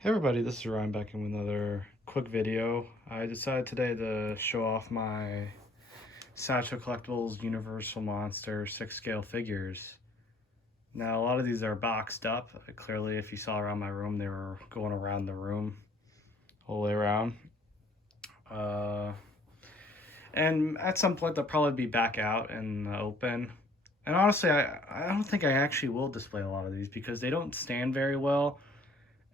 Hey everybody, this is Ryan back in with another quick video. I decided today to show off my Sideshow Collectibles Universal Monster 6 scale figures. Now a lot of these are boxed up. Clearly if you saw around my room, they were going around the room, all the way around. And at some point they'll probably be back out in the open. And honestly, I don't think I actually will display a lot of these because they don't stand very well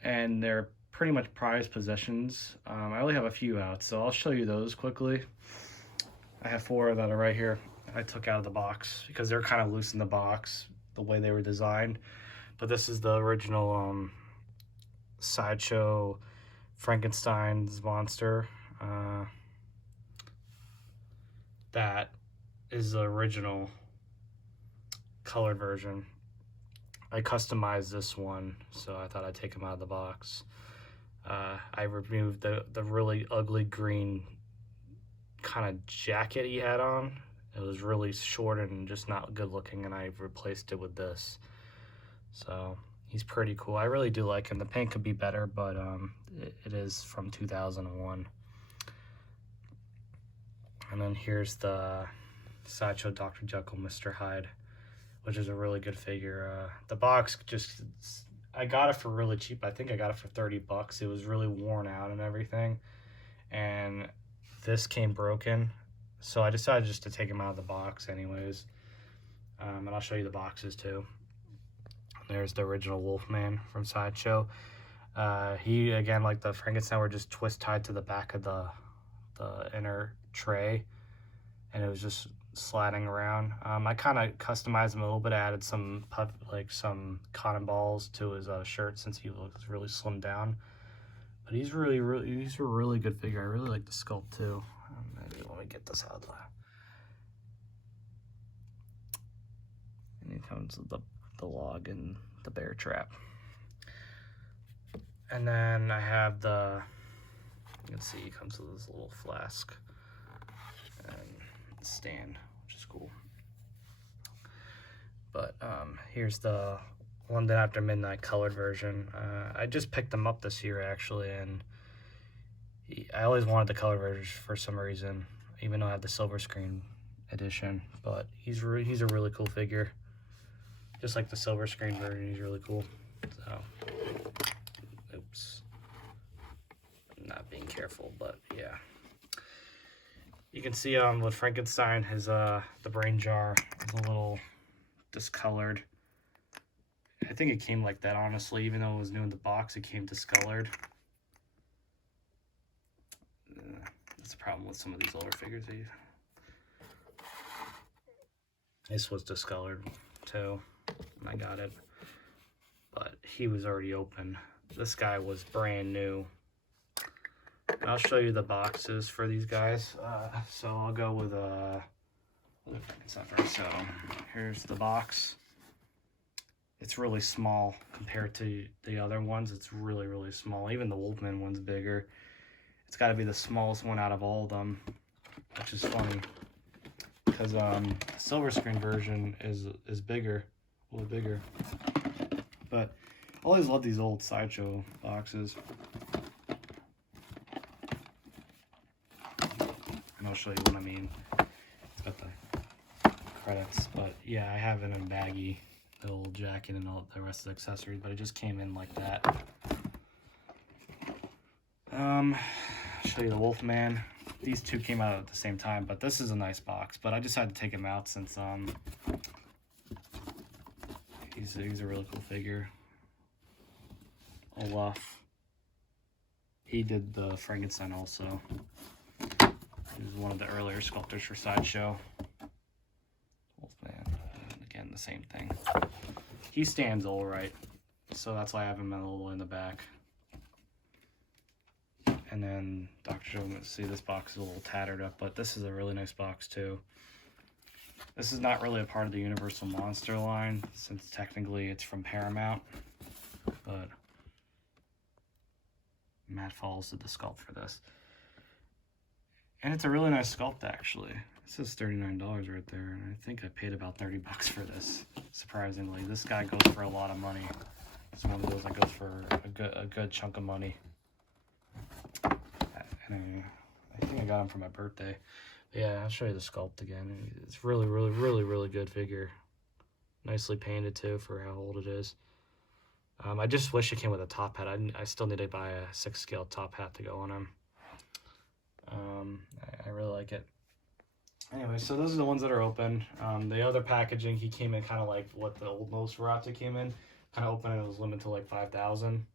and they're pretty much prized possessions. I only have a few out, so I'll show you those quickly. I have 4 that are right here. I took out of the box because they're kind of loose in the box, the way they were designed. But this is the original Sideshow Frankenstein's monster. That is the original colored version. I customized this one, so I thought I'd take him out of the box. I removed the really ugly green kind of jacket he had on. It was really short and just not good looking, and I replaced it with this. So he's pretty cool. I really do like him. The paint could be better, but it is from 2001. And then here's the Sideshow Dr. Jekyll, Mr. Hyde, which is a really good figure. The box I got it for really cheap. I think I got it for 30 bucks. It was really worn out and everything. And this came broken. So I decided just to take him out of the box anyways. And I'll show you the boxes too. There's the original Wolfman from Sideshow. He, again, like the Frankenstein, were just twist tied to the back of the inner tray. And it was just sliding around. I kind of customized him a little bit. I added some some cotton balls to his shirt since he looks really slimmed down. But he's a really good figure. I really like the sculpt too. Maybe let me get this out. And he comes with the log and the bear trap. And then I have you can see he comes with this little flask and stand, which is cool. But here's the London After Midnight colored version. I just picked them up this year actually, and I always wanted the color version for some reason, even though I have the silver screen edition. But he's a really cool figure, just like the silver screen version. He's really cool. So, oops, I'm not being careful, but yeah. You can see with Frankenstein, his the brain jar is a little discolored. I think it came like that, honestly. Even though it was new in the box, it came discolored. That's a problem with some of these older figures. This was discolored too when I got it, but he was already open. This guy was brand new. I'll show you the boxes for these guys. So I'll go with so here's the box. It's really small compared to the other ones. It's really small. Even the Wolfman one's bigger. It's got to be the smallest one out of all of them, which is funny because the silver screen version is bigger, a little bigger. But I always love these old Sideshow boxes. And I'll show you what I mean. It's got the credits, but yeah, I have it in a baggie, the old jacket and all the rest of the accessories, but it just came in like that. I'll show you the Wolfman. These two came out at the same time, but this is a nice box. But I decided to take him out since he's a really cool figure. Olaf. He did the Frankenstein also. He was one of the earlier sculptors for Sideshow. Wolfman, and again, the same thing. He stands all right, so that's why I have him a little in the back. And then Dr. Joe, see this box is a little tattered up, but this is a really nice box too. This is not really a part of the Universal Monster line, since technically it's from Paramount, but Matt Falls did the sculpt for this. And it's a really nice sculpt, actually. It says $39 right there, and I think I paid about 30 bucks for this, surprisingly. This guy goes for a lot of money. It's one of those that goes for a good chunk of money. And I think I got him for my birthday. But yeah, I'll show you the sculpt again. It's really good figure. Nicely painted too for how old it is. I just wish it came with a top hat. I still need to buy a 6 scale top hat to go on him. I really like it. Anyway, so those are the ones that are open. The other packaging, he came in kind of like what the old Nosferatu came in. Kind of open, and it was limited to like 5,000.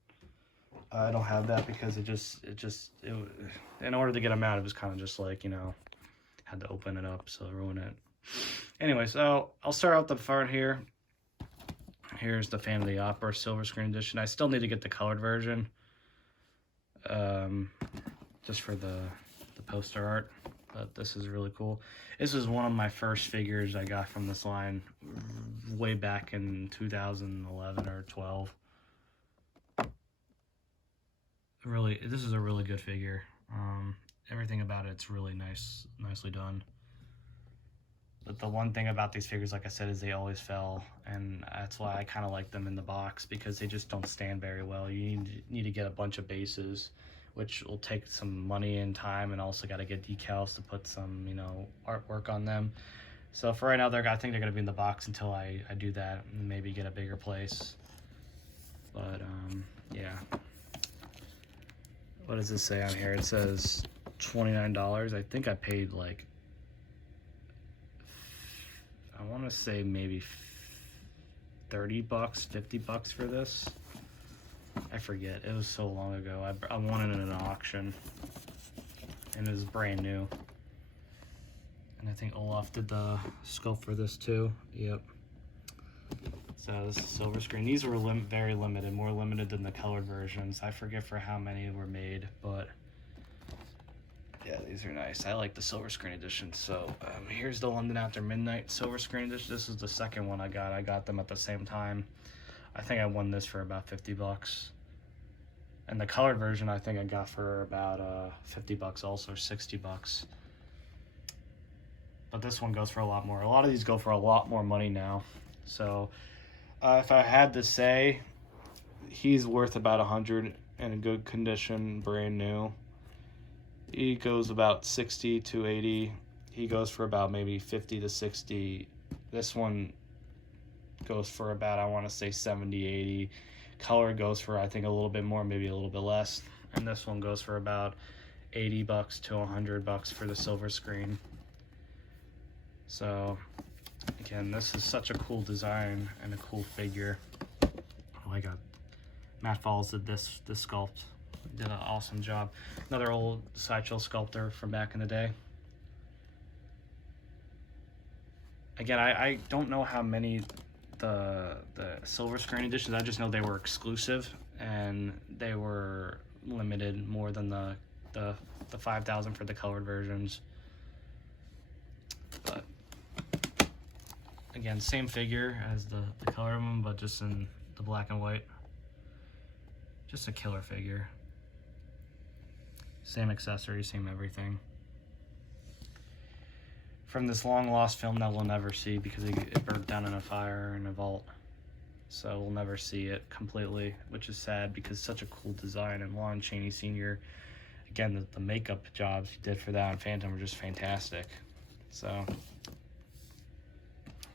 I don't have that because in order to get them out, it was kind of just like, you know, had to open it up, so ruin it. Anyway, so I'll start out the front here. Here's the Phantom of the Opera Silver Screen Edition. I still need to get the colored version, just for the poster art, but this is really cool. This was one of my first figures I got from this line way back in 2011 or 12. Really, this is a really good figure. Everything about it's really nicely done. But the one thing about these figures, like I said, is they always fell, and that's why I kind of like them in the box, because they just don't stand very well. You need to get a bunch of bases, which will take some money and time, and also got to get decals to put some, you know, artwork on them. So for right now, I think they're going to be in the box until I do that and maybe get a bigger place. But yeah. What does this say on here? It says $29. I think I paid like, I want to say maybe 30 bucks, 50 bucks for this. I forget. It was so long ago. I won it in an auction, and it was brand new. And I think Olaf did the sculpt for this too. Yep. So this is silver screen. These were very limited, more limited than the colored versions. I forget for how many were made, but yeah, these are nice. I like the silver screen edition. So here's the London After Midnight silver screen edition. This is the second one I got. I got them at the same time. I think I won this for about 50 bucks. And the colored version I think I got for about 50 bucks also, 60 bucks. But this one goes for a lot more. A lot of these go for a lot more money now. So if I had to say, he's worth about 100 in a good condition, brand new. He goes about 60 to 80. He goes for about maybe 50 to 60. This one goes for about, I want to say 70, 80. Color goes for, I think, a little bit more, maybe a little bit less. And this one goes for about 80 bucks to 100 bucks for the silver screen. So again, this is such a cool design and a cool figure. Oh my god. Matt Falls did this sculpt. Did an awesome job. Another old Sideshow sculptor from back in the day. Again, I don't know how many the silver screen editions. I just know they were exclusive and they were limited more than the 5,000 for the colored versions. But again, same figure as the colored one, but just in the black and white. Just a killer figure. Same accessories, same everything. From this long lost film that we'll never see because it burnt down in a fire in a vault. So we'll never see it completely, which is sad because it's such a cool design. And Lon Chaney Sr., again, the makeup jobs he did for that on Phantom were just fantastic. So,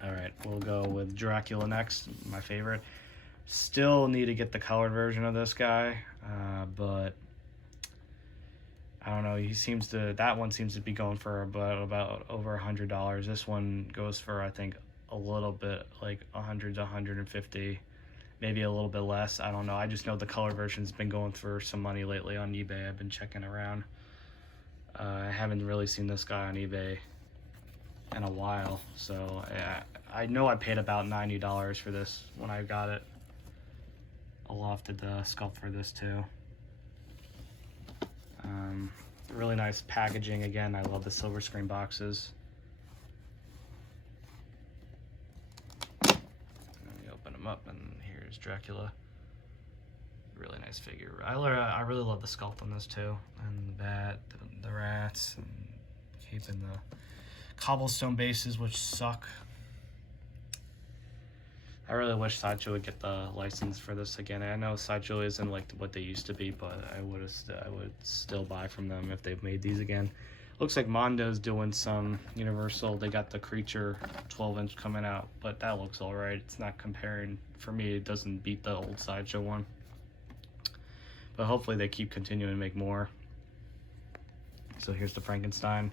all right, we'll go with Dracula next, my favorite. Still need to get the colored version of this guy, but I don't know. That one seems to be going for about over $100. This one goes for, I think, a little bit like 100 to 150, maybe a little bit less. I don't know. I just know the color version's been going for some money lately on eBay. I've been checking around. I haven't really seen this guy on eBay in a while, so I know I paid about $90 for this when I got it. Olaf did the sculpt for this too. Really nice packaging. Again, I love the silver screen boxes. Let me open them up, and here's Dracula. Really nice figure. I really love the sculpt on this too, and the bat, the rats, and keeping the cobblestone bases, which suck. I really wish Sideshow would get the license for this again. I know Sideshow isn't like what they used to be, but I would still buy from them if they've made these again. Looks like Mondo's doing some Universal. They got the Creature 12-inch coming out, but that looks alright. It's not comparing, for me, it doesn't beat the old Sideshow one. But hopefully they keep continuing to make more. So here's the Frankenstein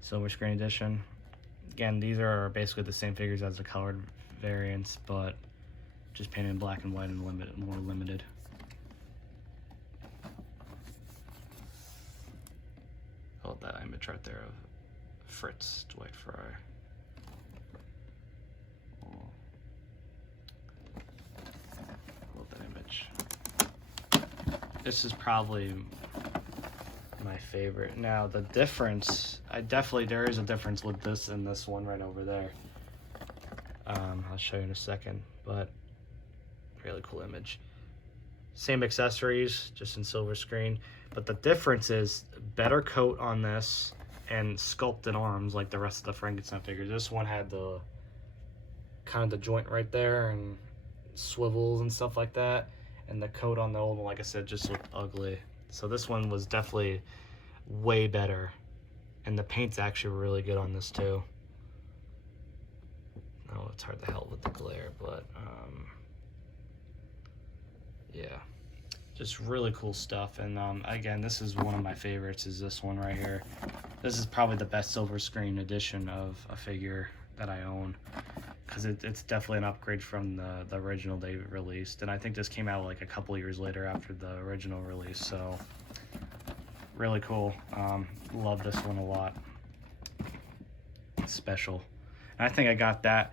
Silver Screen Edition. Again, these are basically the same figures as the colored variants, but just painted in black and white and more limited. Oh, that image right there of Fritz, Dwight Fry. Love that image. This is probably my favorite. Now the difference, there is a difference with this and this one right over there. I'll show you in a second, but really cool image. Same accessories, just in silver screen, but the difference is better coat on this and sculpted arms like the rest of the Frankenstein figures. This one had the kind of the joint right there and swivels and stuff like that, and the coat on the old one, like I said, just looked ugly. So this one was definitely way better, and the paint's actually really good on this too. Oh, it's hard to help with the glare, but yeah, just really cool stuff. And again, this is one of my favorites, is this one right here. This is probably the best silver screen edition of a figure that I own, because it's definitely an upgrade from the original they released, and I think this came out like a couple years later after the original release. So really cool. Love this one a lot. It's special. And I think I got that.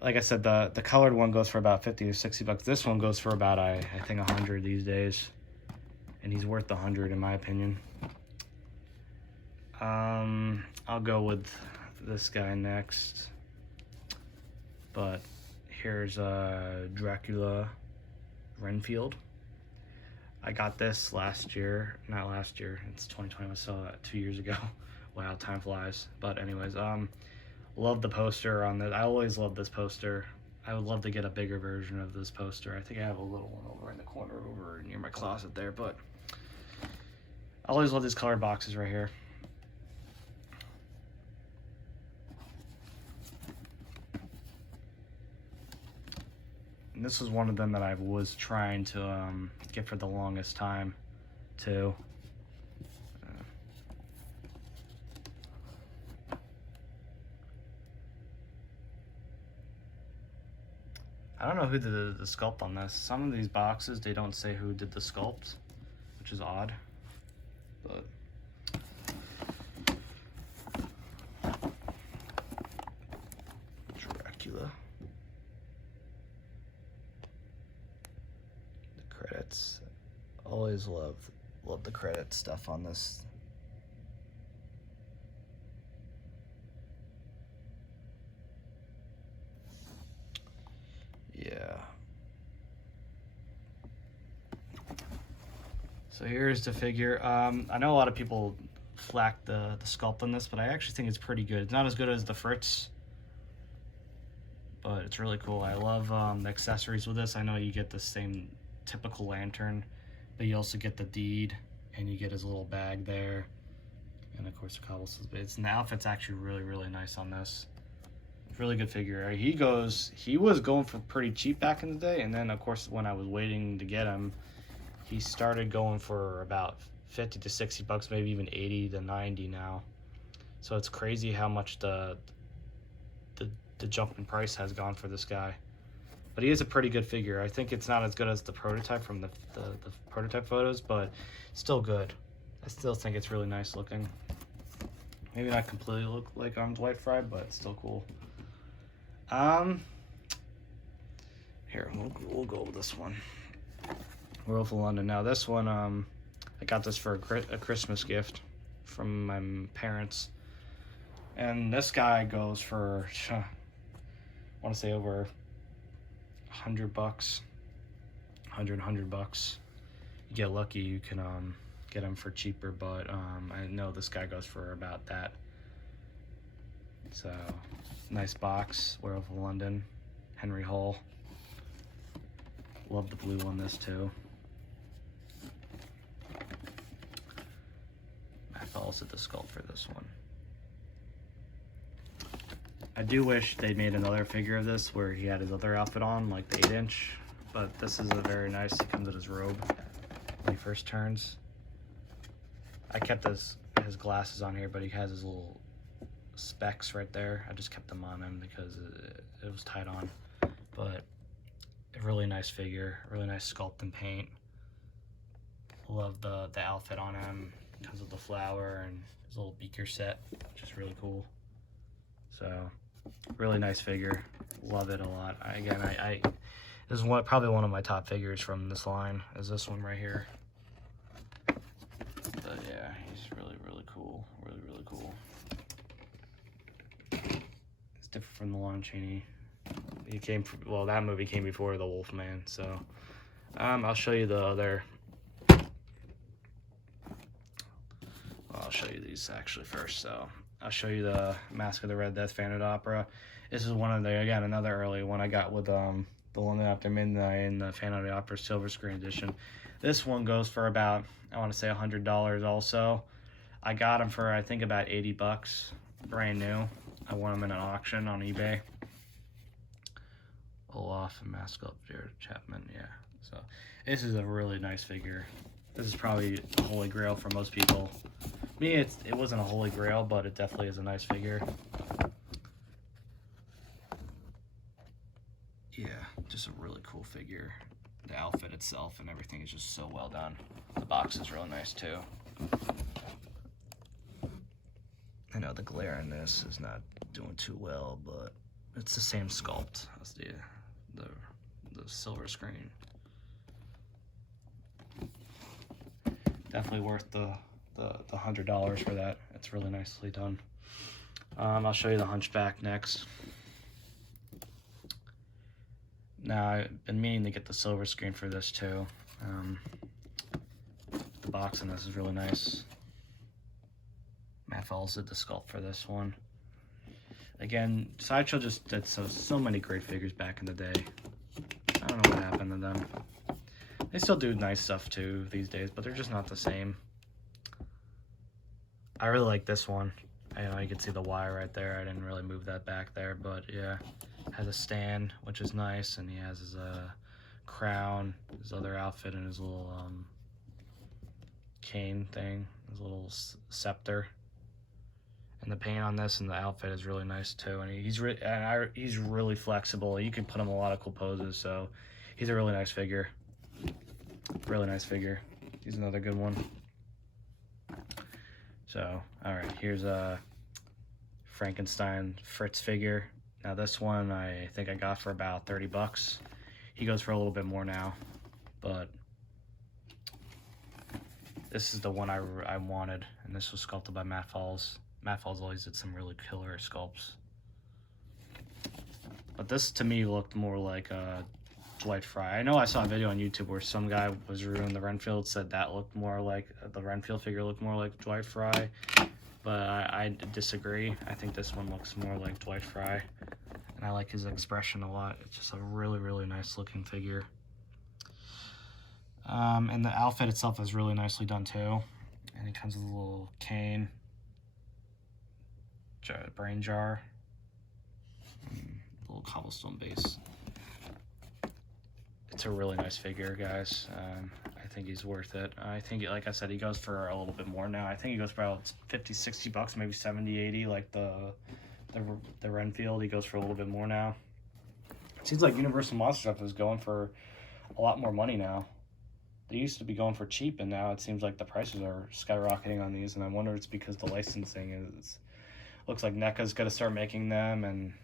Like I said, the colored one goes for about 50 or 60 bucks. This one goes for about I think 100 these days, and he's worth 100 in my opinion. I'll go with this guy next. But here's Dracula Renfield. I got this last year, not last year, it's 2020, I saw that 2 years ago. Wow, time flies. But anyways, love the poster on this. I always love this poster. I would love to get a bigger version of this poster. I think I have a little one over in the corner over near my closet there, but I always love these colored boxes right here. And this was one of them that I was trying to get for the longest time too. I don't know who did the sculpt on this. Some of these boxes, they don't say who did the sculpt, which is odd. But Dracula. The credits. Always love the credit stuff on this. Yeah. So here's the figure. I know a lot of people flack the sculpt on this, but I actually think it's pretty good. It's not as good as the Fritz, but it's really cool. I love the accessories with this. I know you get the same typical lantern, but you also get the deed, and you get his little bag there, and of course the cobblestones bits. And the outfit's actually really nice on this. Really good figure. He was going for pretty cheap back in the day, and then of course when I was waiting to get him, he started going for about 50 to 60 bucks, maybe even 80 to 90 now. So it's crazy how much the jump in price has gone for this guy. But he is a pretty good figure. I think it's not as good as the prototype from the prototype photos, but still good. I still think it's really nice looking. Maybe not completely look like Dwight Fry, but it's still cool. Here, we'll go with this one. Werewolf of London. Now this one, I got this for a Christmas gift from my parents, and this guy goes for, I want to say over 100 bucks, 100 bucks. You get lucky, you can get him for cheaper, but I know this guy goes for about that. So nice box, Werewolf of London. Henry Hall. Love the blue on this too. Matt Falls did the sculpt for this one. I do wish they made another figure of this where he had his other outfit on, like the 8-inch. But this is a very nice. It comes with his robe when he first turns. I kept his glasses on here, but he has his little specs right there. I just kept them on him because it was tied on. But a really nice figure, really nice sculpt and paint. Love the outfit on him. Comes with the flower and his little beaker set, which is really cool. So, really nice figure. Love it a lot. This is probably one of my top figures from this line, is this one right here. But yeah, he's really, really cool. Really, really cool. It's different from the Lon Chaney. He came from, well, that movie came before The Wolfman, so. I'll show you the other. I'll show you these actually first, so. I'll show you the Mask of the Red Death Phantom Opera. This is one of the, again, another early one I got with the one after midnight in the Phantom of the Opera Silver Screen Edition. This one goes for about, I want to say $100 also. I got them for, I think, about 80 bucks, brand new. I won them in an auction on eBay. Olaf and Mask Up Jared Chapman, yeah. So this is a really nice figure. This is probably a holy grail for most people. Me, it wasn't a holy grail, but it definitely is a nice figure. Yeah, just a really cool figure. The outfit itself and everything is just so well done. The box is really nice too. I know the glare in this is not doing too well, but it's the same sculpt as the silver screen. Definitely worth the $100 for that. It's really nicely done. I'll show you the Hunchback next. Now, I've been meaning to get the silver screen for this too. The box on this is really nice. Matt Falls did the sculpt for this one. Again, Sideshow just did so many great figures back in the day. I don't know what happened to them. They still do nice stuff too these days, but they're just not the same. I really like this one. I know you can see the wire right there. I didn't really move that back there, but yeah. Has a stand, which is nice, and he has his crown, his other outfit, and his little cane thing, his little scepter. And the paint on this and the outfit is really nice too. And he's really flexible. You can put him in a lot of cool poses, so he's a really nice figure. Really nice figure. He's another good one. So, all right, here's a Frankenstein Fritz figure. Now this one I think I got for about 30 bucks. He goes for a little bit more now, but this is the one I wanted, and this was sculpted by Matt Falls. Matt Falls always did some really killer sculpts. But this to me looked more like Dwight Fry. I know I saw a video on YouTube where some guy was reviewing the Renfield, said that looked more like, the Renfield figure looked more like Dwight Fry. But I disagree. I think this one looks more like Dwight Fry. And I like his expression a lot. It's just a really, really nice looking figure. And the outfit itself is really nicely done too. And it comes with a little cane, brain jar, and a little cobblestone base. It's a really nice figure, guys. I think he's worth it. I think, like I said, he goes for a little bit more now. I think he goes for about 50, 60 bucks, maybe 70, 80, like the Renfield. He goes for a little bit more now. It seems like Universal Monster stuff is going for a lot more money now. They used to be going for cheap, and now it seems like the prices are skyrocketing on these, and I wonder if it's because the licensing is... Looks like NECA's going to start making them, and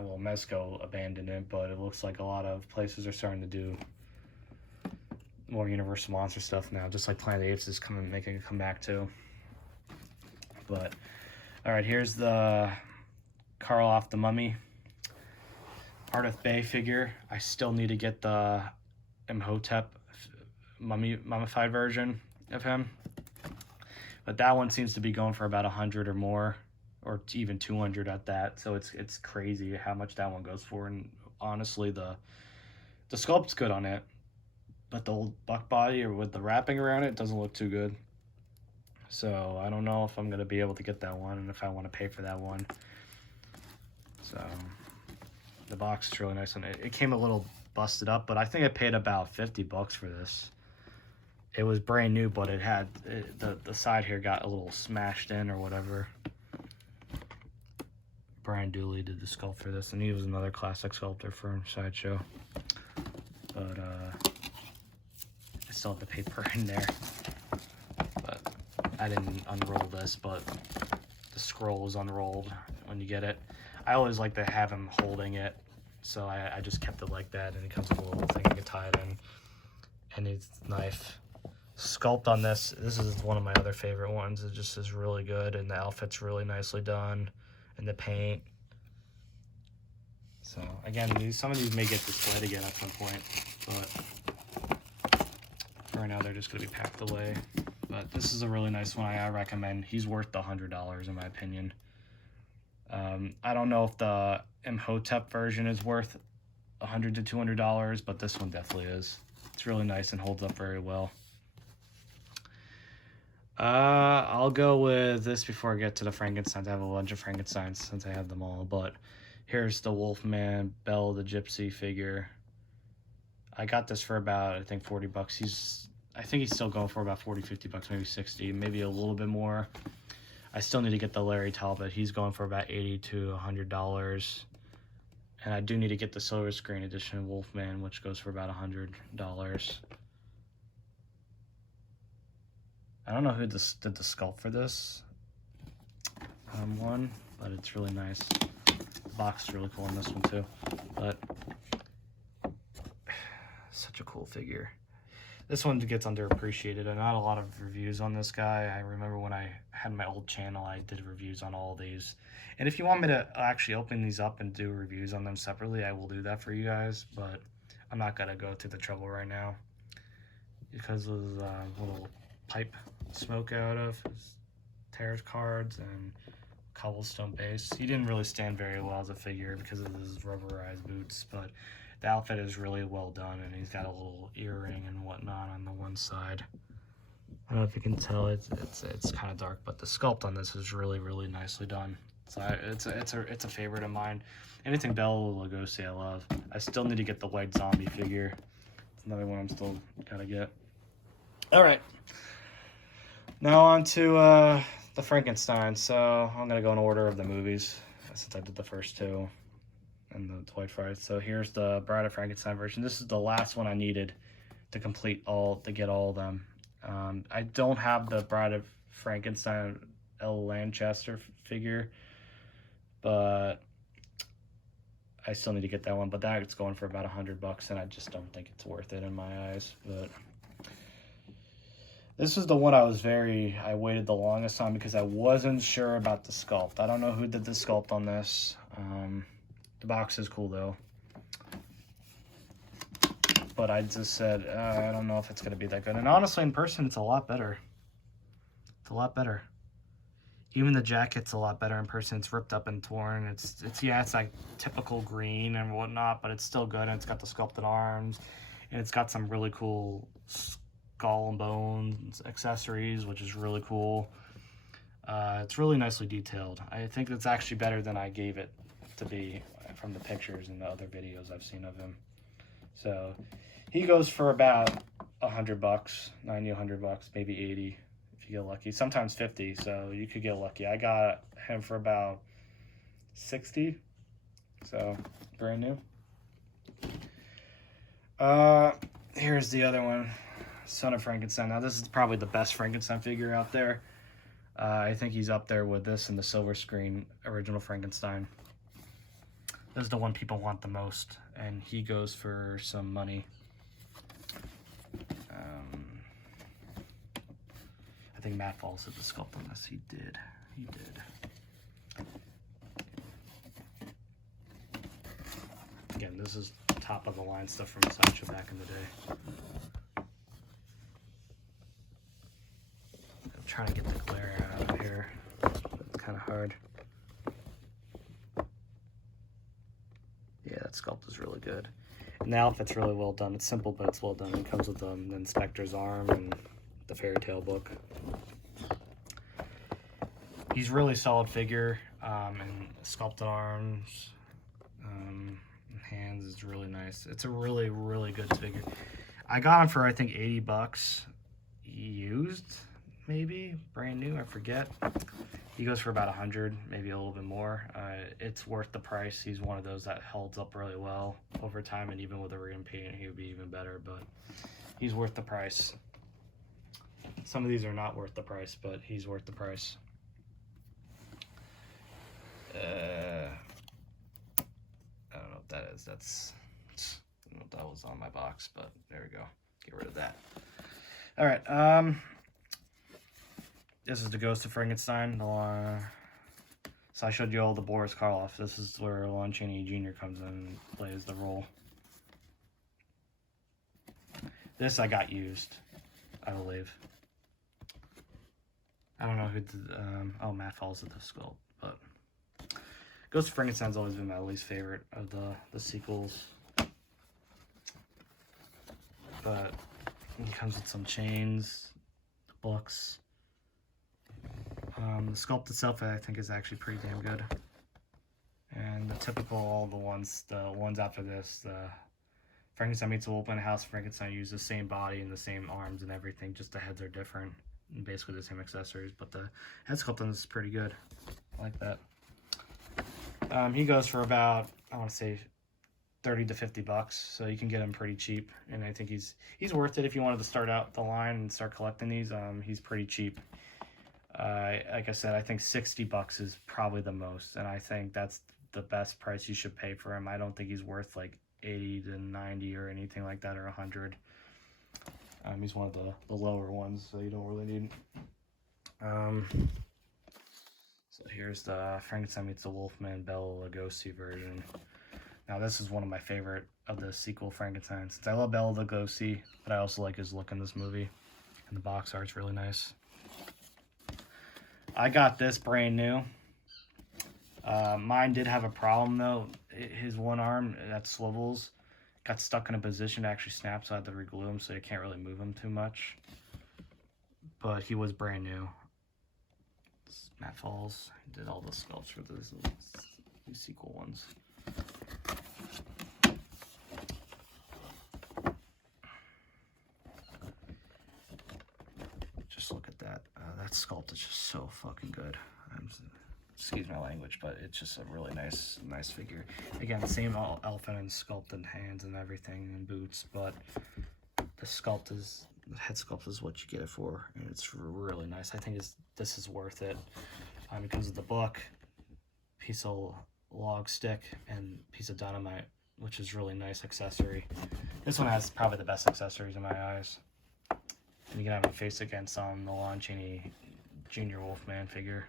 well, Mezco abandoned it, but it looks like a lot of places are starting to do more Universal Monster stuff now, just like Planet of the Apes is making a comeback too. But, alright, here's the Karloff the Mummy Ardeth Bay figure. I still need to get the Imhotep mummified version of him, but that one seems to be going for about 100 or more, or even 200 at that. So it's crazy how much that one goes for, and honestly, the sculpt's good on it, but the old buck body or with the wrapping around it doesn't look too good. So I don't know if I'm gonna be able to get that one, and if I want to pay for that one. So the box is really nice on it. It came a little busted up, but I think I paid about 50 bucks for this. It was brand new, but it had the side here got a little smashed in or whatever. Brian Dooley did the sculpt for this, and he was another classic sculptor for Sideshow. But I still have the paper in there. But I didn't unroll this, but the scroll is unrolled when you get it. I always like to have him holding it, so I just kept it like that, and it comes with a little thing you can tie it in, and his knife. Sculpt on this is one of my other favorite ones. It just is really good, and the outfit's really nicely done, and the paint. So again, some of these may get displayed again at some point, but for right now they're just going to be packed away. But this is a really nice one. I recommend. He's worth the $100 in my opinion. I don't know if the Imhotep version is worth $100 to $200, but this one definitely is. It's really nice and holds up very well. I'll go with this before I get to the Frankensteins. I have a bunch of Frankensteins since I have them all, but here's the Wolfman, Belle the Gypsy figure. I got this for about, I think, 40 bucks. I think he's still going for about 40, 50 bucks, maybe 60, maybe a little bit more. I still need to get the Larry Talbot. He's going for about $80 to $100. And I do need to get the silver screen edition Wolfman, which goes for about $100. I don't know who did the sculpt for this one, but it's really nice. The box is really cool on this one too. But such a cool figure. This one gets underappreciated, and not a lot of reviews on this guy. I remember when I had my old channel, I did reviews on all these. And if you want me to actually open these up and do reviews on them separately, I will do that for you guys. But I'm not going to go through the trouble right now because of the little pipe smoke out of his tarot cards and cobblestone base. He didn't really stand very well as a figure because of his rubberized boots, but the outfit is really well done, and he's got a little earring and whatnot on the one side. I don't know if you can tell, it's kind of dark, but the sculpt on this is really, really nicely done. So it's a favorite of mine. Anything Bela Lugosi I love. I still need to get the white zombie figure. It's another one I'm still gotta get. All right. Now on to the Frankenstein. So I'm gonna go in order of the movies since I did the first two and the Toy Fries. So here's the Bride of Frankenstein version. This is the last one I needed to get all of them. I don't have the Bride of Frankenstein L. Lanchester figure, but I still need to get that one. But that's going for about $100, and I just don't think it's worth it in my eyes. But this is the one I waited the longest on because I wasn't sure about the sculpt. I don't know who did the sculpt on this. The box is cool though. But I just said, I don't know if it's going to be that good. And honestly, in person, it's a lot better. It's a lot better. Even the jacket's a lot better in person. It's ripped up and torn. It's like typical green and whatnot, but it's still good. And it's got the sculpted arms. And it's got some really cool skull and bones accessories, which is really cool. It's really nicely detailed. I think it's actually better than I gave it to be from the pictures and the other videos I've seen of him. So he goes for about $100, $90, $100, maybe 80 if you get lucky. Sometimes 50, so you could get lucky. I got him for about 60, so brand new. Here's the other one, Son of Frankenstein. Now this is probably the best Frankenstein figure out there. I think he's up there with this and the silver screen original Frankenstein. This is the one people want the most, and he goes for some money. I think Matt Falls did the sculpt on this. He did. Again, this is top of the line stuff from Sideshow back in the day. I'm trying to get the glare out of here. It's kind of hard. Yeah, sculpt is really good. And the outfit's really well done. It's simple, but it's well done. It comes with the inspector's arm and the fairy tale book. He's really solid figure, and sculpted arms, and hands is really nice. It's a really, really good figure. I got him for, I think, 80 bucks used, maybe brand new, I forget. He goes for about 100, maybe a little bit more. It's worth the price. He's one of those that holds up really well over time, and even with a repaint, he would be even better, but he's worth the price. Some of these are not worth the price, but he's worth the price. I don't know what that is. I don't know what that was on my box, but there we go. Get rid of that. All right. This is the Ghost of Frankenstein. So I showed you all the Boris Karloff. This is where Lon Chaney Jr. comes in and plays the role. This I got used, I believe. I don't know who did. Oh, Matt Falls did the sculpt, but Ghost of Frankenstein's always been my least favorite of the sequels. But he comes with some chains, books. The sculpt itself, I think, is actually pretty damn good. And the typical, all the ones after this, the Frankenstein Meets a Wolf House, Frankenstein uses the same body and the same arms and everything, just the heads are different. And basically the same accessories, but the head sculpt on this is pretty good. I like that. He goes for about, I want to say, 30 to 50 bucks, so you can get him pretty cheap, and I think he's worth it if you wanted to start out the line and start collecting these. He's pretty cheap. Like I said, I think 60 bucks is probably the most, and I think that's the best price you should pay for him. I don't think he's worth like 80 to 90 or anything like that, or 100. He's one of the lower ones, so you don't really need. So here's the Frankenstein Meets the Wolfman Bela Lugosi version. Now this is one of my favorite of the sequel Frankenstein, since I love Bela Lugosi, but I also like his look in this movie. And the box art's really nice. I got this brand new. Mine did have a problem though. His one arm that swivels got stuck in a position to actually snap, so I had to reglue him, so you can't really move him too much. But he was brand new. Matt Falls did all the sculpts for these sequel ones. Just look at that. That sculpt is just so fucking good. Excuse my language, but it's just a really nice figure. Again, the same elephant and sculpted hands and everything and boots, but the head sculpt is what you get it for, and it's really nice. I think this is worth it because of the book, piece of log stick, and piece of dynamite, which is really nice accessory. This one has probably the best accessories in my eyes. And you can have him face against the Lon Chaney Jr. Wolfman figure.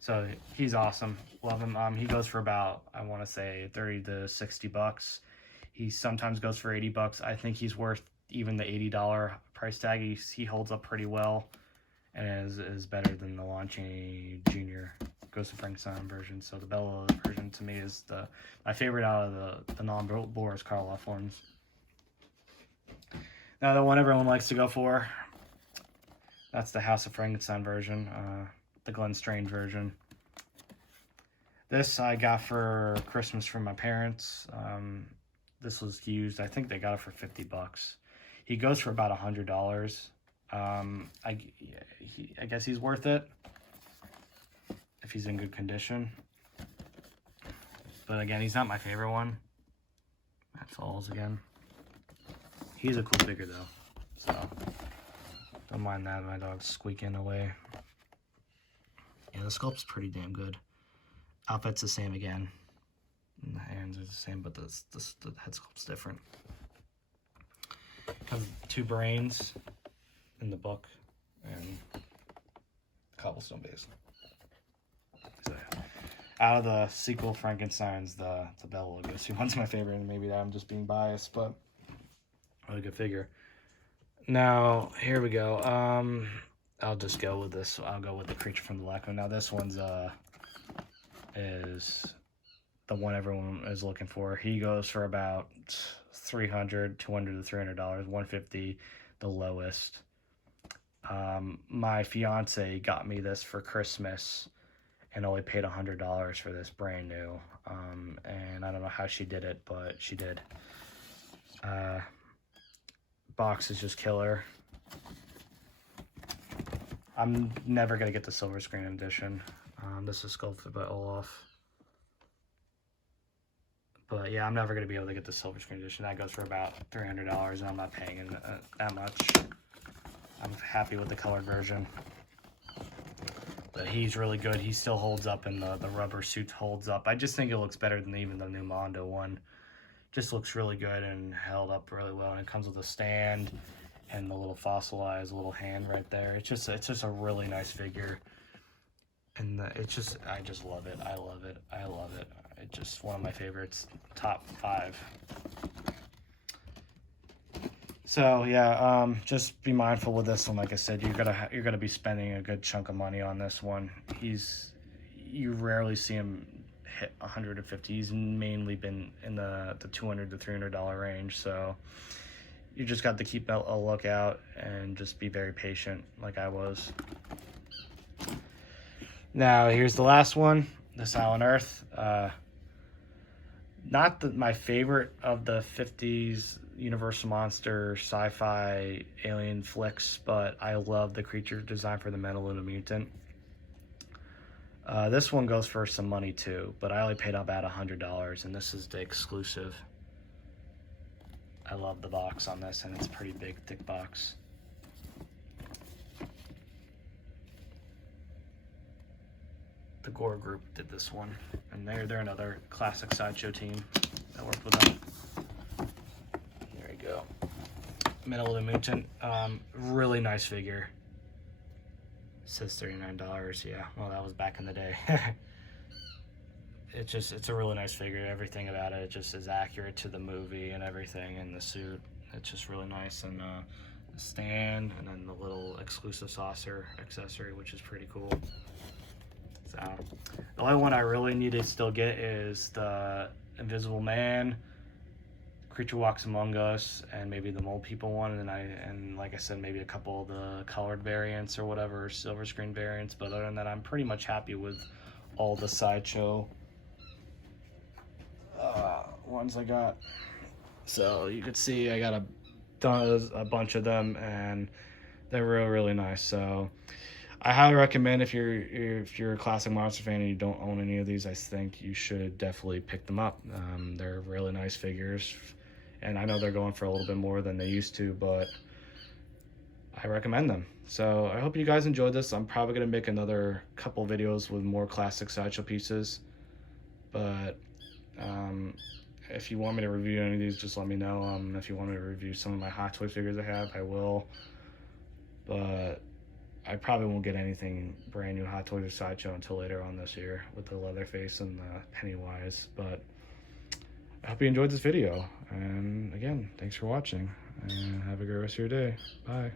So he's awesome. Love him. He goes for about, I want to say, 30 to 60 bucks. He sometimes goes for 80 bucks. I think he's worth even the $80 price tag. He holds up pretty well and is better than the Lon Chaney Jr. Ghost of Frankenstein version. So the Bela version to me is my favorite out of the non-Boris Karloff ones. Now the one everyone likes to go for, that's the House of Frankenstein version, the Glenn Strange version. This I got for Christmas from my parents. This was used. I think they got it for 50 bucks. He goes for about $100. I guess he's worth it if he's in good condition. But again, he's not my favorite one. That falls again. He's a cool figure though, so don't mind that. My dog's squeaking away. Yeah, the sculpt's pretty damn good. Outfit's the same again. And the hands are the same, but the head sculpt's different. Comes with 2 brains in the book and cobblestone base. So, out of the sequel Frankenstein's, the Bela Lugosi one's my favorite, and maybe I'm just being biased, but really good figure. Now here we go. I'll just go with this. I'll go with the Creature from the Lagoon. Now this one's is the one everyone is looking for. He goes for about $200 to $300, $150 the lowest. My fiance got me this for Christmas and only paid $100 for this, brand new. And I don't know how she did it, but she did. Box is just killer. I'm never gonna get the silver screen edition. This is sculpted by Olaf. But yeah, I'm never gonna be able to get the silver screen edition. That goes for about $300, and I'm not paying that much. I'm happy with the colored version. But he's really good. He still holds up, and the rubber suit holds up. I just think it looks better than even the new Mondo one. Just looks really good and held up really well. And it comes with a stand and the little fossilized little hand right there. It's just a really nice figure. And I just love it. I love it. I love it. It's just one of my favorites. Top 5. So yeah, just be mindful with this one. Like I said, you're gonna be spending a good chunk of money on this one. You rarely see him hit 150. He's mainly been in the $200 to $300 range. So you just got to keep a lookout and just be very patient, like I was. Now here's the last one, the Silent Earth. Not my favorite of the 50s Universal Monster sci-fi alien flicks, but I love the creature design for the Metal and the Mutant. This one goes for some money too, but I only paid about $100, and this is the exclusive. I love the box on this, and it's a pretty big, thick box. The Gore Group did this one, and they're another classic Sideshow team that worked with them. There you go. Metal of the Mutant, really nice figure. It says $39. Yeah, well, that was back in the day. It's a really nice figure. Everything about it just is accurate to the movie and everything, and the suit. It's just really nice, and the stand, and then the little exclusive saucer accessory, which is pretty cool. So the only one I really need to still get is the Invisible Man, Creature Walks Among Us, and maybe the Mole People one, and like I said, maybe a couple of the colored variants or whatever, silver screen variants. But other than that, I'm pretty much happy with all the Sideshow ones I got. So you could see I got a bunch of them, and they're really nice. So I highly recommend, if you're a classic monster fan and you don't own any of these, I think you should definitely pick them up. They're really nice figures, and I know they're going for a little bit more than they used to, but I recommend them. So I hope you guys enjoyed this. I'm probably going to make another couple videos with more classic Sideshow pieces, but if you want me to review any of these, just let me know. If you want me to review some of my Hot Toy figures I have, I will, but I probably won't get anything brand new Hot Toys or Sideshow until later on this year with the Leatherface and the Pennywise. But I hope you enjoyed this video, and again, thanks for watching, and have a great rest of your day. Bye.